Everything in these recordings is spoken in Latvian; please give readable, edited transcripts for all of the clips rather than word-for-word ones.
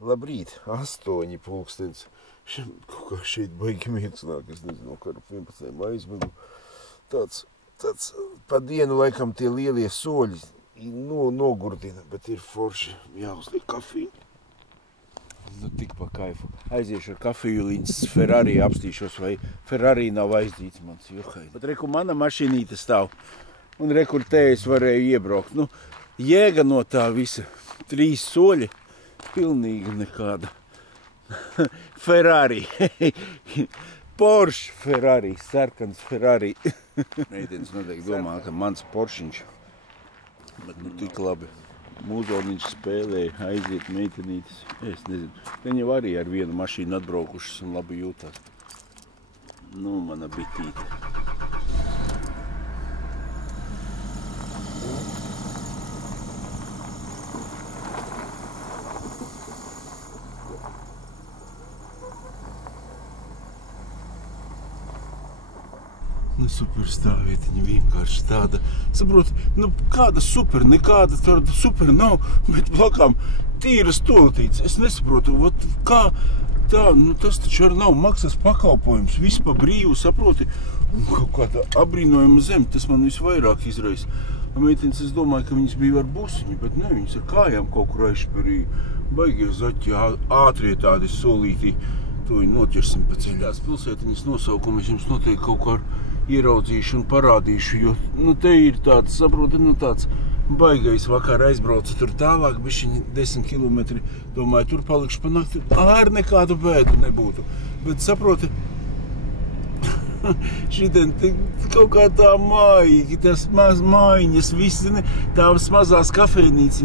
Labrīt, 8 pulkstens. Kaut kā šeit baigi miegs nāk, es nezinu, kā ar 11 aizmigu. Tāds pa dienu laikam tie lielie soļi nogurdina, bet ir forši jāuzliek kafiju. Nu, tik pa kaifu. Aiziešu ar kafiju līdz Ferrari apstīšos, vai Ferrari nav aizdīts mans juhai. Bet reku mana mašīnīte stāv. Un rekur te es varēju iebraukt. Nu, jēga no tā visa. 3 soļi. Pilnīgi nekāda. Ferrari. Porsche Ferrari. Sarkans Ferrari. Meitenes noteikti domā, ka mans Poršiņš. Bet nu tik labi. Mūzoniņš spēlēja, aiziet meitenītes. Es nezinu. Viņi jau arī ar vienu mašīnu atbraukušas un labi jūtās. Nu, mana bitīte. Nu, super stāvvietiņa vienkārši tāda. Saprot, nu, kāda super, nekāda tāda super nav, bet blakām tīras toaletītes. Es nesaprotu, kā tā, nu, tas taču arī nav maksas pakalpojums, viss pa brīvu, saproti, un kaut kāda abrīnojama zeme, tas man visvairāk izraisa. Meitenes, es domāju, ka viņas bija ar busiņu, bet ne, viņas ar kājām kaut kur aizšperīja. Baigie zaķi, ātrie tādi solītī, to viņi noķersim pa ceļās. Pilsētiņas nosaukumu es jums noteikti kaut kā ieraudzīšu un parādīšu, jo, nu, te ir tāds, saproti, nu, tāds baigais vakar aizbraucu tur tālāk, bišķiņi 10 kilometri, domāju, tur palikšu pa nakti, ar nekādu bēdu nebūtu, bet, saproti, šitien kaut kā tā mājīgi, tas maz mājiņas, visi, ne, tās mazās kafēnītes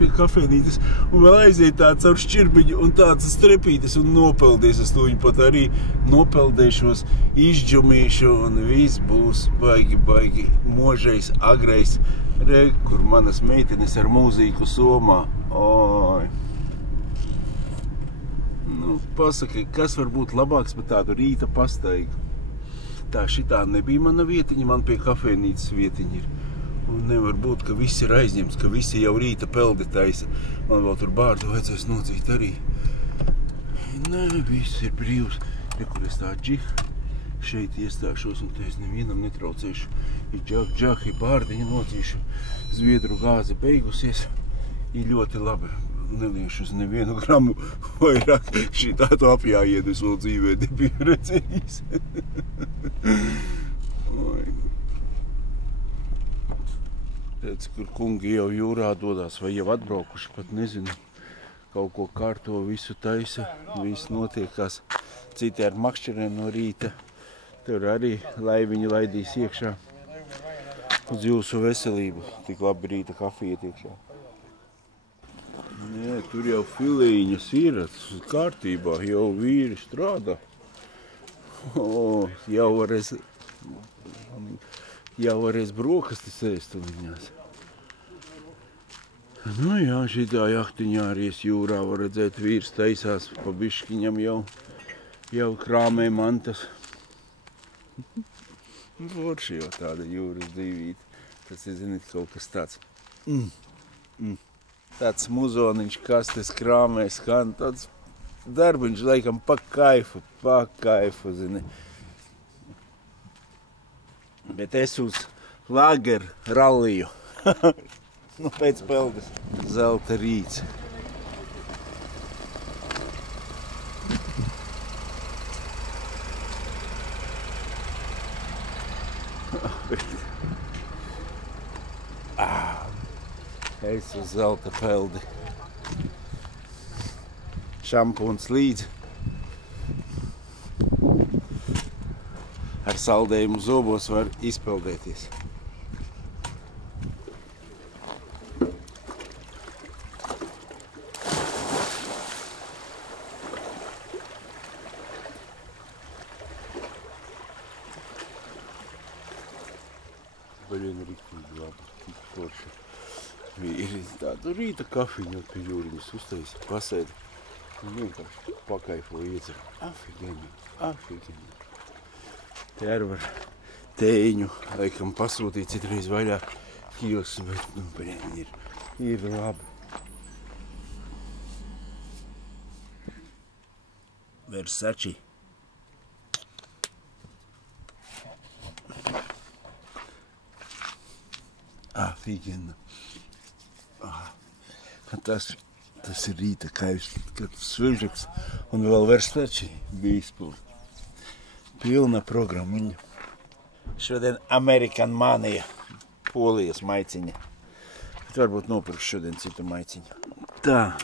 pie kafēnītes, un vēl aiziet tāds ar šķirbiņu un tāds strepītes un nopeldies. Es to viņu pat arī nopeldēšos, izģumīšu un viss būs baigi možais, agrais. Re, kur manas meitenes ar mūzīku somā. Oi. Nu, pasaki, kas var būt labāks par tādu rīta pastaigu? Tā šitā nebija mana vietiņa, man pie kafēnītes vietiņa ir. Un nevar būt, ka viss ir aizņemts, ka visi jau rīta peldi taisa. Man vēl tur bārdu vajadzēs nodzīt arī. Nē, viss ir brīvs. Ja, kur es tā šeit iestāšos un te es nevienam netraucēšu. Ir džahi bārdiņu nodzīšu. Zviedru gāze beigusies. Ir ļoti labi. Neliešu uz nevienu gramu vairāk šitā to apjāied, es vēl dzīvē nebiju redzējis. Tēc, kur kungi jau jūrā dodās, vai jau atbraukuši, pat nezinu, kaut ko kārto, visu taisa, viss notiekās. Citi ar makšķeriem no rīta, tur arī laiviņi laidīs iekšā uz jūsu veselību, tik labi rīta kafija iekšā. Nē, tur jau filīņas ir kārtībā, jau vīri strādā. Jau varēs brokastis ēst viņās. Nu jā, šitā jahtiņā arī jūrā var redzēt, vīrs taisās pa biškiņam jau krāmē mantas. Forši jau tāda jūras dzīvīte. Tas ir, zināt, kaut kas tāds. Tāds muzoniņš, kastes krāmē skan, tāds darbiņš, laikam, pa kaifu, zini. Bet es uz lageru ralliju. Nu, pēc peldes. Zelta rīts. Es uz zelta peldi. Šampūns līdzi. Ar saldējumu zobos var izpeldēties. Baļien riktīgi labi, tik forši. Ir tādu rīta kafiņu pie jūriņas uztaisa, pasēdi un vienkārši pakaifo iedzer. Afigeni. Te arī var tēņu, laikam, pasūtīt citreiz vaļā kiosks, bet, nu, ir labi. Versace. Fīgina. Tas ir rīta kaivs, kad svilžaks un vēl Versace bija izpildi. Pilna programmiņa. Šodien American Mania, Polijas maiciņa. Bet varbūt nopirkšu šodien citu maiciņu. Tā,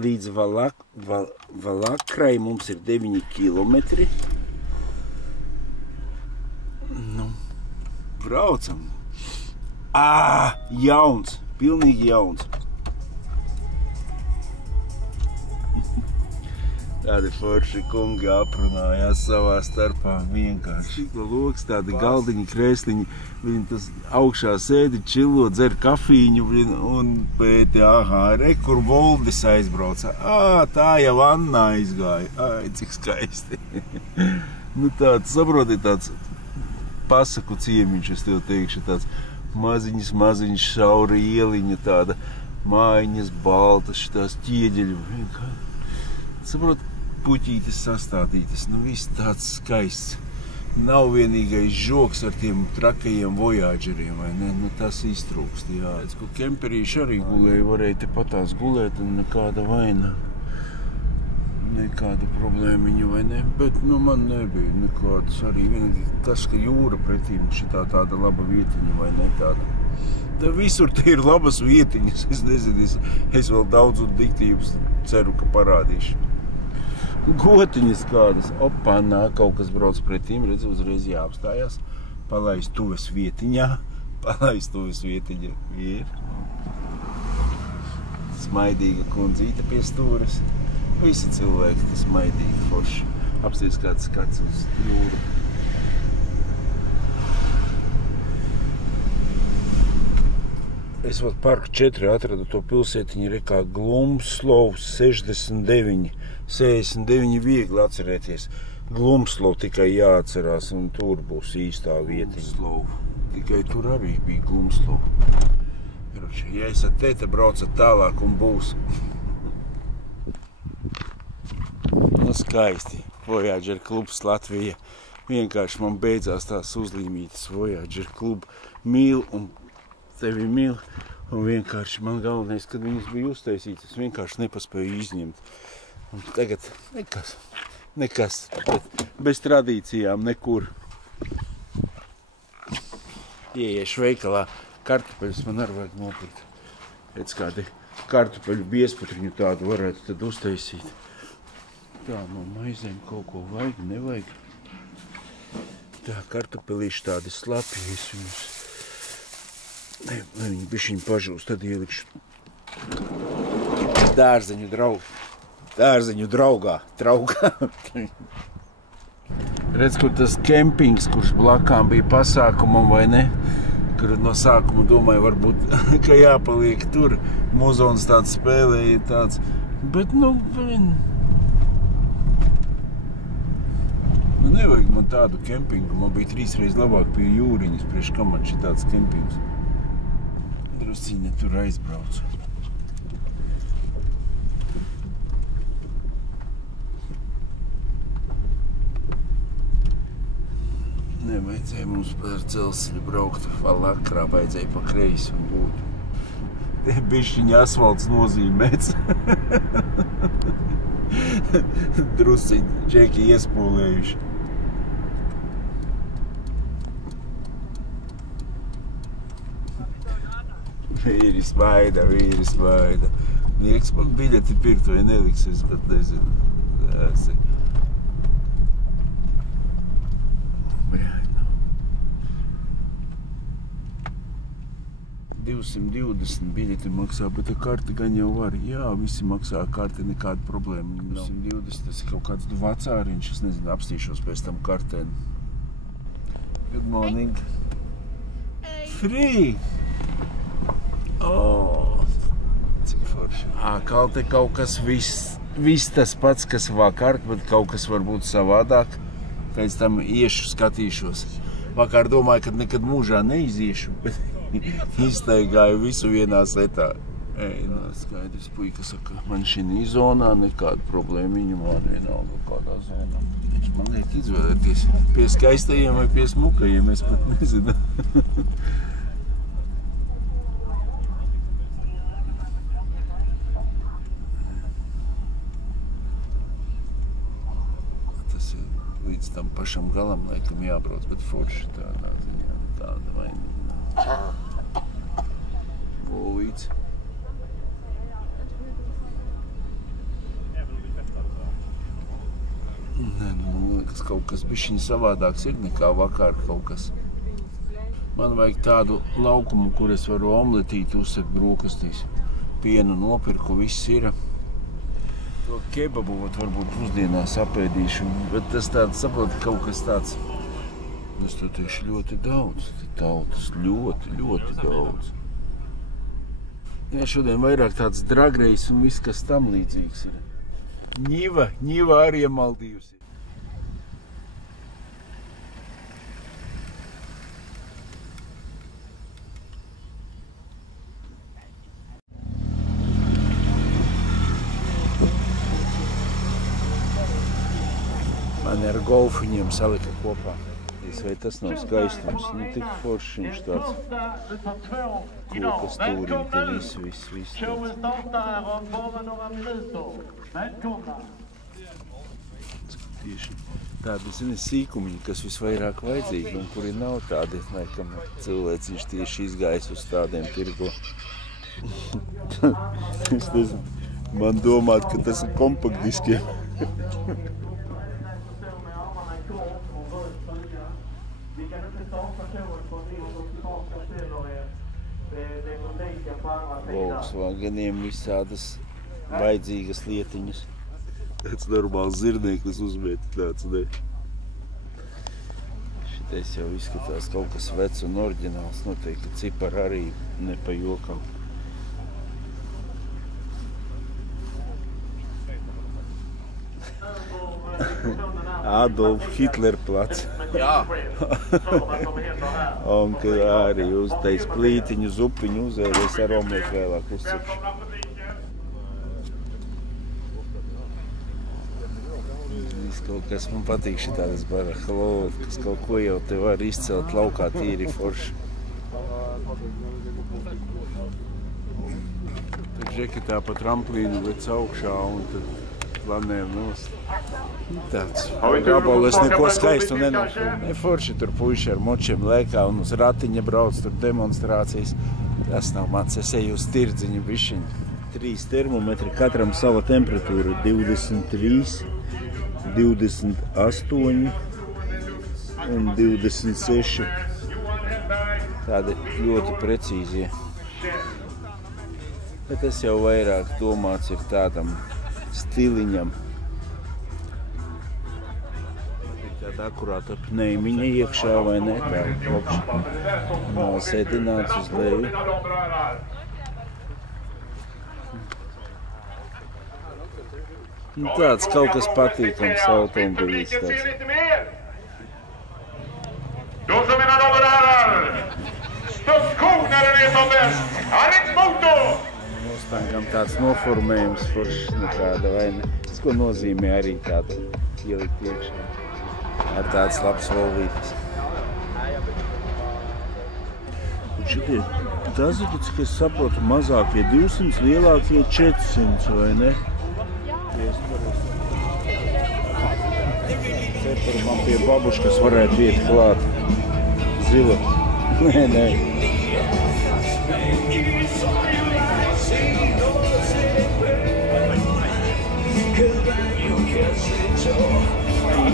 līdz Valakrai mums ir 9 kilometri. Nu, braucam. Jauns, pilnīgi jauns. Tādi forši kungi aprunājās savā starpā vienkārši. Loks, tādi galdiņi, krēsliņi, viņi tas augšā sēdi, čilo, dzer kafīņu un pēti, kur Voldis aizbrauca. Tā jau Anna aizgāja. Cik skaisti. Nu tāds, saproti, tāds pasaku ciemiņš, es tev teikšu, tāds maziņš, šaura ieliņa, tāda mājiņas baltas, šitās ķieģeļu. Saprot, puķītes sastādītas, nu viss tāds skaists. Nav vienīgais žoks ar tiem trakajiem Voyageriem, vai ne? Nu tas iztrūkst, jā. Ko kemperīši arī gulēja, varēja te patās gulēt un nekāda vaina. Nekāda problēmiņa, vai ne? Bet, nu, man nebija nekādas arī vienīgi tas, ka jūra pretīm šitā tāda laba vietiņa, vai ne tāda. Tā visur te ir labas vietiņas, es nezinu, es vēl daudz un diktības ceru, ka parādīšu. Gotiņas kādas, kaut kas brauc pretīm, redz, uzreiz jāapstājās, palaist tuves vietiņā, ir. Smaidīga kundzīte pie stūres. Visi cilvēki, tas maidīgi forši. Apsties kāds skats uz jūru. Es vēl parku 4 atradu to pilsētiņu rekā Glumslovs 69 viegli atcerēties. Glumslov tikai jāatcerās un tur būs īstā vietiņa. Tikai tur arī bija Glumslov. Ja esat te braucat tālāk un būs. Nu, skaisti. Voyager klubs Latvija. Vienkārši man beidzās tās uzlīmītas Voyager klubu. Mīl un tevi mīl. Un vienkārši man galvenais, kad viņas bija uztaisītas, es vienkārši nepaspēju izņemt. Un tagad nekas. Bez tradīcijām nekur. Ieiešu veikalā. Kartupeļus man arī vajag nopirkt. Pēc kādi kartupeļu biesputriņu tādu varētu tad uztaisīt. Tā, no maizēm kaut ko vajag, nevajag. Tā, kartupelīši tādi slapi, es viņus, lai viņi bišķiņ pažūst, tad ielikšu dārzeņu draugā. Redz, kur tas kempings, kurš blakām bija pasākumam, vai ne? Kur no sākuma domāju, varbūt, ka jāpaliek tur. Muzons tāds spēlēja tāds, bet, nevajag man tādu kempingu, man bija 3 reizes labāk pie jūriņas, priekš kam man šitāds kempings. Drusciņa tur aizbraucu. Nevajadzēja mums par Celsiļu braukt, Valakrā vajadzēja pa kreisi un būt. Te bišķiņa asfalts nozīmēts. Drusciņi džeki iespūlējuši. Vīri smaida. Liekas, man biļeti pirkt vai neliks, es pat nezinu. 220 biļeti maksā, bet ar karti gan jau var. Jā, visi maksā ar karti, nekāda problēma. 220, tas ir kaut kāds vacāriņš, es nezinu, apstīšos pēc tam kartēm. Good morning. Free! Cik forši. Kalte kaut kas viss tas pats, kas vakar, bet kaut kas varbūt savādāk. Pēc tam iešu, skatīšos. Vakar domāju, ka nekad mūžā neiziešu, bet iztaigāju visu vienā setā. Ej, skaidrs, puika saka, man šī zonā nekāda problēma, viņu man vienalga kādā zonā. Viņš man liek izvēlēties pie skaistajiem vai pie smukajiem, es pat nezinu. Tas ir līdz tam pašam galam, laikam jābrauc, bet forši tādā ziņā, tāda vainīga. Līdz. Nē, man liekas, kaut kas bišķiņ savādāks ir nekā vakar kaut kas. Man vajag tādu laukumu, kur es varu omletīti uzsekt brokastīs. Pienu nopirku, viss ir. To kebabu varbūt pusdienās apēdīšu, bet tas tāds, saproti, kaut kas tāds. Es to tieši ļoti daudz, tautas ļoti daudz. Jā, šodien vairāk tāds dragrejs un viss, kas tam līdzīgs ir. Ņiva arī iemaldījusi. Mani ar golfiņiem salika kopā. Vai tas nav skaistums? Nu, tik forši viņš tāds koka stūrīte, viss tieši tādi, zini, sīkumiņi, kas visvairāk vajadzīgi un kuri nav tādi, laikam, cilvēciņš tieši izgājis uz tādiem tirgo. Es nezinu, man domāt, ka tas ir kompaktdiskiem. Volkswageniem visādas vajadzīgas lietiņas. Tāds normāls zirnieklis uzmēti tāds, ne. Šitais jau izskatās kaut kas vecs un oriģināls. Noteikti cipari arī ne pa jokam. Adolf Hitler plats. Jā. Un ka arī uztais plītiņu, zupiņu uzēries ar omletu vēlāk uzcepšu. Kaut kas man patīk šitādas barahalodas, kas kaut ko jau te var izcelt laukā tīri forši. Tad žeketā pa tramplīnu lec augšā un tad planēm nost. Tāds gabalu es neko skaistu nenofilmu. Ne forši tur puiši ar močiem lēkā un uz ratiņa brauc tur demonstrācijas. Tas nav mans, es eju uz tirdziņu bišķiņu. 3 termometri, katram sava temperatūra 23, 28 un 26. Tādi ļoti precīzie. Bet tas jau vairāk domāts ir tādam stiliņam. Tāda akurāta pneimiņa iekšā vai ne, tā kopš nav sēdināts uz leju. Tāds kaut kas patīkams automobilīs tāds. Mustangam tāds noformējums foršs nekāda vai ne. Tas, ko nozīmē arī tādu ielikt iekšā. Ar tāds labs volvītis. Un šitie, tas ir, cik es saprotu, mazākie 200, lielākie 400, vai ne? Cepuri man pie babuškas varētu iet klāt. Zila. Nē.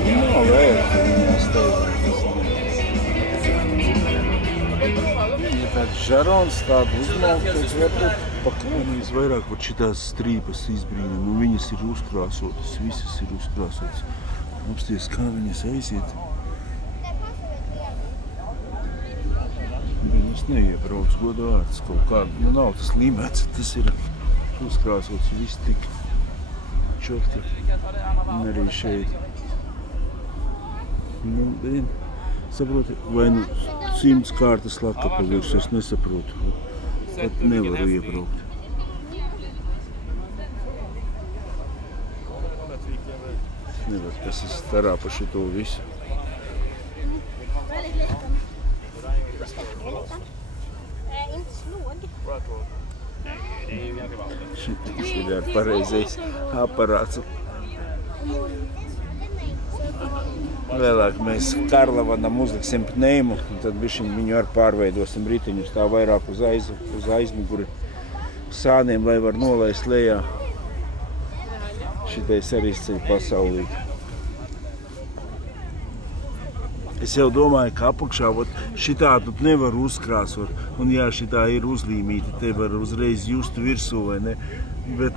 Nav vērti viņās tev. Ja tāds žarons tādu uzmalktais, varbūt pakāpīs vairāk pat šitās strīpas izbrīna. Nu, viņas ir uzkrāsotas, visas ir uzkrāsotas. Apsties, kā viņas aiziet. Viņas neiebrauc godvārds kaut kādu. Nu, nav tas limēts, tas ir uzkrāsots viss tik čokti. Un arī šeit. Nu, saproti, vai nu 100 kārtas laka pavirš, es nesaprotu. Bet nevaru iebraukt. nevar, kas es starā pa šito visu. Šis ir ar pareizais aparāts. Vēlāk mēs Karlavanam uzliksim pneimu, un tad viņu ar pārveidosim riteņus tā vairāk uz aizmuguri sāniem, lai var nolaist lejā. Šitais arī izceļ pasaulīgi. Es jau domāju, ka apakšā šitādu nevar uzkrāsot, un jā, šitā ir uzlīmīta, te var uzreiz just virsū, vai ne? Bet,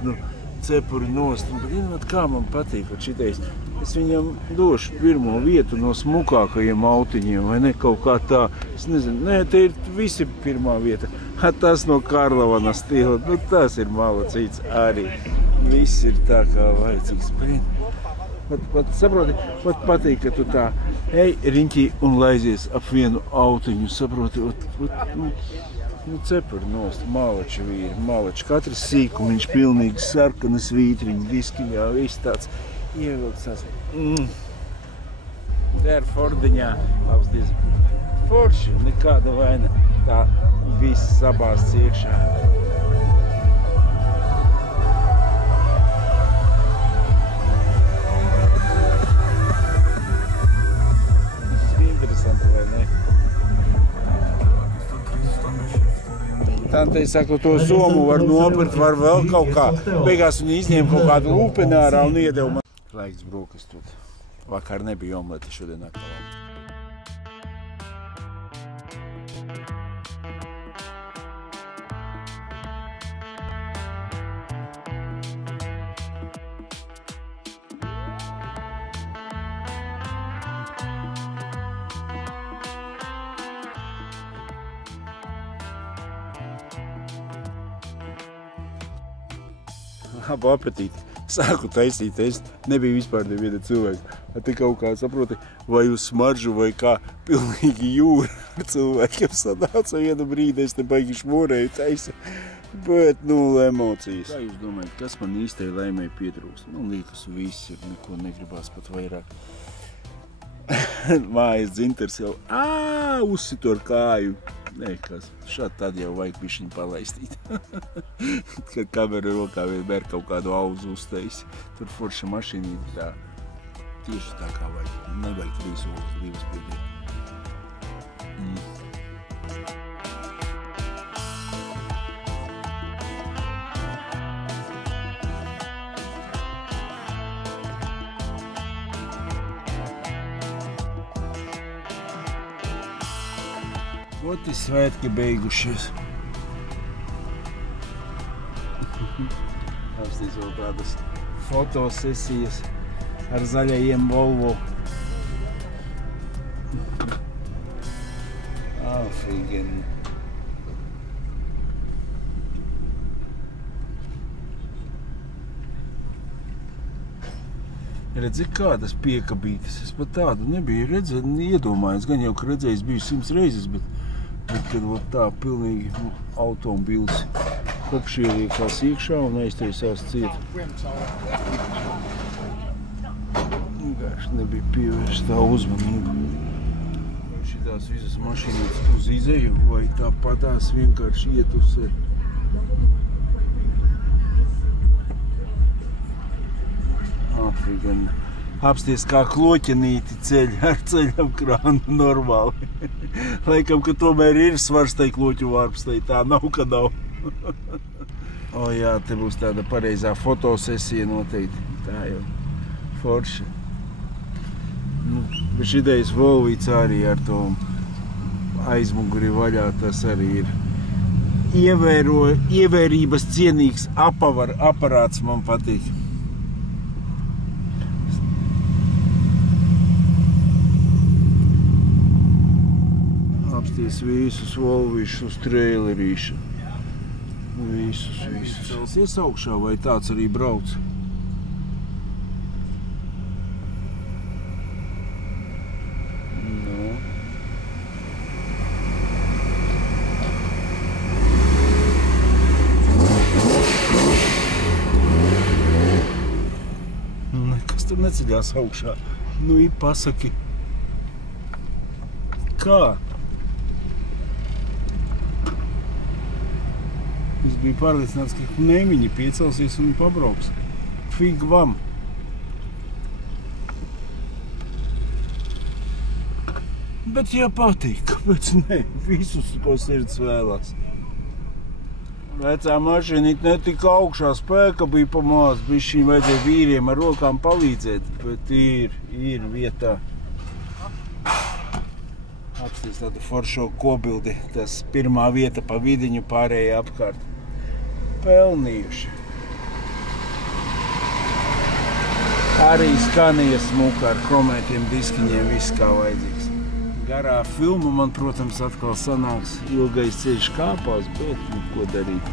cepuri nost, bet kā man patīk, šitais. Es viņam došu pirmo vietu no smukākajiem autiņiem, vai ne, kaut kā tā. Es nezinu, te ir visi pirmā vieta. Tas no Karlavana stila, tas ir malacīts arī. Viss ir tā kā vajadzīgs. Saproti, patīk, ka tu tā ej riņķī un laizies ap vienu autiņu, saproti, cepuri nost, malači vīri, malači. Katrs sīkumiņš pilnīgi sarkanas vītriņi, diskiņā, viss tāds ievilks tās. Te ar Fordiņā, apsties, forši, nekāda vaina, tā viss sabāsts iekšā. Tantei saka, to somu var nopirkt, var vēl kaut kā. Beigās viņi izņēma kaut kādu lūpeni ārā un iedeva man. Laiks brokastūt. Vakar nebija omlete, šodien atkal. Labu apetīti. Sāku taisīt, es nebija vispār neviena cilvēka. Te kaut kā saproti, vai uz smaržu, vai kā pilnīgi jūra ar cilvēkiem sanāca. Vienu brīdi es te baigi šmorēju taisu, bet, emocijas. Kā jūs domājat, kas man īstai laimei pietrūkst? Man liekas, viss ir, neko negribās pat vairāk. Mājas dzintars jau, uzsitu ar kāju. Nē, kas, šādi tad jau vajag bišķiņu palaistīt. Kad kamera rokā vienmēr kaut kādu auzu uztaisi. Tur forša mašīnīte tā, tieši tā kā vajag. Nevajag 3 olas, 2 pēdējā. Oti svētki beigušies. Apstīs vēl tādas fotosesijas ar zaļajiem Volvo. Afigeni. Redzi, kādas piekabītes. Es pat tādu nebiju iedomājies. Gan jau, ka redzējis biju 100 reizes, bet kad tā pilnīgi automobīls kopšieriekās iekšā un aiztaisās ciet. Vienkārši nebija pievērsta tā uzmanība. Vai šitās visas mašīnītes uz izeju, vai tāpatās vienkārši ietusē. Afrigan. Apsties kā kloķenīti ceļ ar ceļam krānu normāli. Laikam, ka tomēr ir svars tai kloķu vārpstai, tā nav, ka nav. O jā, te būs tāda pareizā fotosesija noteikti. Tā jau forši. Bet šitais Volvīts arī ar to aizmuguri vaļā, tas arī ir ievērības cienīgs aparāts, man patīk. Apsties visus Volvišus trailerīšu. Visus. Celsies augšā, vai tāds arī brauc? neceļās augšā. Nu, pasaki, kā? Es biju pārliecināts, ka Nemiņi piecelsies un pabrauks. Fig vam! Bet ja patīk, kāpēc ne? Visus, ko sirds vēlās. Vecā mašīnīt netika augšā, spēka bija pa maz, bišķiņ vajadzēja vīriem ar rokām palīdzēt, bet ir vietā. Apsties tādu foršo kobildi, tas pirmā vieta pa vidiņu, pārējie apkārt. Pelnījuši. Arī skanīja smuka ar kromētiem diskiņiem, viss kā vajadzīgs. Garā filma man, protams, atkal sanāks ilgais ceļš kāpās, bet ko darīt.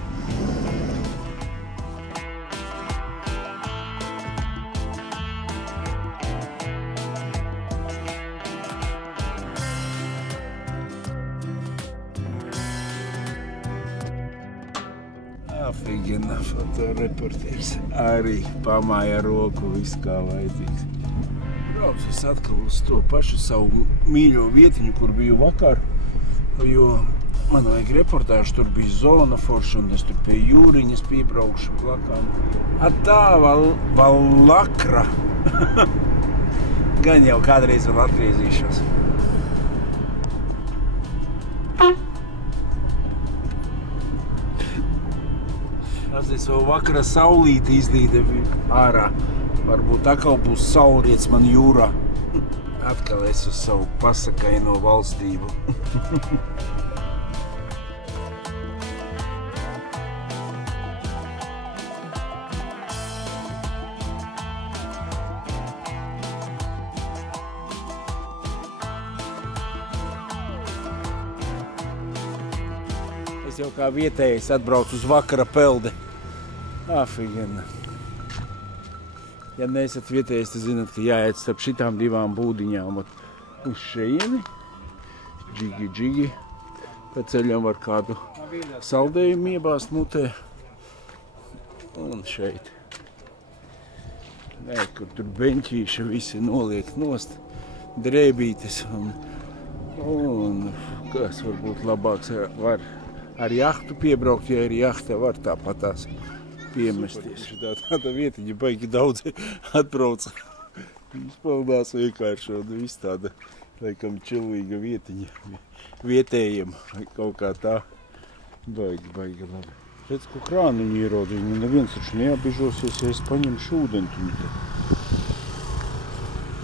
Afigena fotoreportērs. Arī pamāja roku, viss kā vajadzīgs. Braucu es atkal uz to pašu savu mīļo vietiņu, kur biju vakar, jo man vajag reportāžu, tur bija zona forša, un es tur pie jūriņas piebraukšu plakām. Tā Valakra. Gan jau kādreiz vēl atgriezīšos. Es vēl vakara saulīti izlīde ārā. Varbūt atkal būs saulriets man jūrā. Atkal es uz savu pasakaino valstību. Es jau kā vietējais atbraucu uz vakara peldi. Afigena. Ja neesat vietējais, tad zināt, ka jāiet starp šitām divām būdiņām uz šeieni. Džigi. Pēc ceļam var kādu saldējumu iebāzt mutē. Un šeit. Nē, kur tur beņķīši visi noliek nost. Drēbītes. Un kas varbūt labāks var ar jahtu piebraukt, ja ir jahta, var tāpatās piemesties. Tāda vietiņa baigi daudz atbrauca. Izpaldās vienkārši un viss tāda, laikam, čilīga vietiņa vietējiem. Kaut kā tā baigi labi. Redz, ko krāniņu ierodīju. Neviens taču neapbižosies, ja es paņemšu ūdentiņu.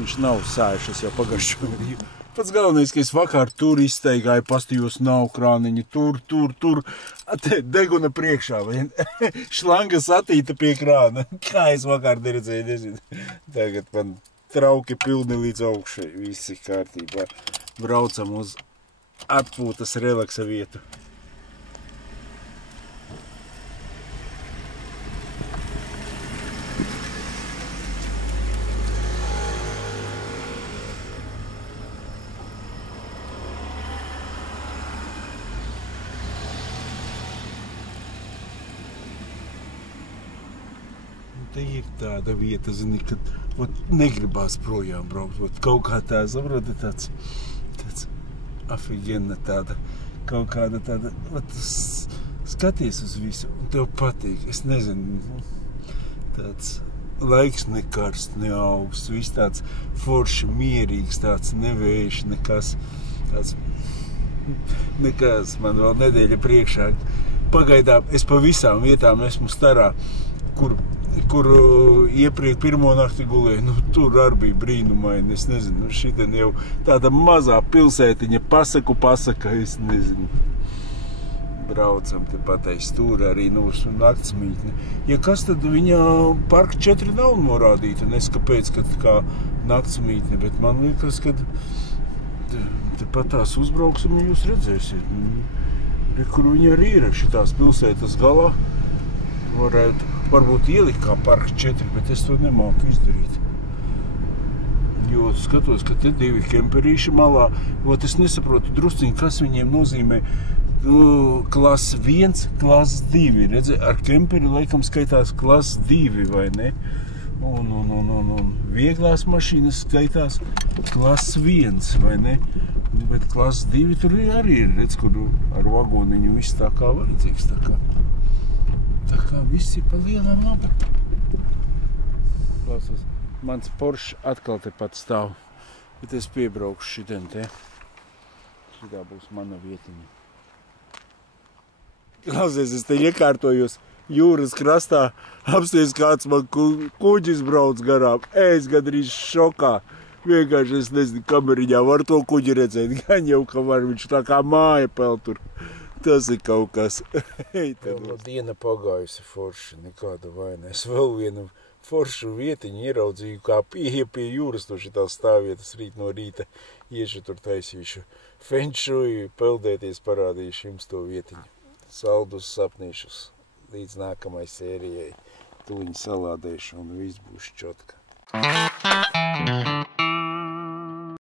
Viņš nav sājušas jau pagašoju. Pats galvenais, ka es vakar tur izsteigāju, pastījos nav krāniņa, tur. Te deguna priekšā, šlanga satīta pie krāna. Kā es vakar neredzēju, nezinu. Tagad man trauki pilni līdz augšai, visi kārtībā. Braucam uz atpūtas relaksa vietu. Te ir tāda vieta, zini, kad negribās projām braukt. Kaut kā tā, saproti, tāds afigena tāda, kaut kāda tāda, skaties uz visu, un tev patīk, es nezinu, tāds laiks ne karsts, ne augsts, viss tāds forši, mierīgs, tāds nevējš, nekas man vēl nedēļa priekšā. Pagaidām es pa visām vietām esmu starā, kur iepriek pirmo nakti gulēju, tur arī bija brīnumaini, es nezinu, šitien jau tāda mazā pilsētiņa pasaka, es nezinu. Braucam te pateiks tur arī uz naktsmītni. Ja kas, tad viņa parka 4 nav norādīta, neskapēc, kad kā naktsmītne, bet man liekas, kad te pat tās uzbrauksim, un jūs redzēsiet. Kur viņa arī ir, šitās pilsētas galā. Varbūt ielikt kā parka 4, bet es to nemāku izdarīt. Jo skatos, ka te 2 kemperīši malā, es nesaprotu drusciņi, kas viņiem nozīmē klases 1, klases 2. Redzi, ar kemperi laikam skaitās klases 2, vai ne? Un vieglās mašīnas skaitās klases 1, vai ne? Bet klases 2 tur arī ir, redz, kur ar vagoniņu viss tā kā vajadzīgs. Tā kā viss ir pa lielām labi. Klausos, mans Porsche atkal te pat stāv. Bet es piebraukšu šitien te. Šitā būs mana vietiņa. Klausies, es te iekārtojos jūras krastā, apsties kāds man kuģis brauc garām. Es gandrīz šokā. Vienkārši es nezinu, kameriņā var to kuģi redzēt. Gan jau, ka var, viņš tā kā māja pel tur. Tas ir kaut kas. Vēl diena pagājusi forši, nekāda vaina. Es vēl vienu foršu vietiņu ieraudzīju, kā pie jūras tur šitā stāvvietas rīt no rīta. Iešu tur taisīšu fenšuju, peldēties parādīšu jums to vietiņu. Saldus sapnīšus. Līdz nākamai sērijai tuliņi salādēšu un viss būs čotka.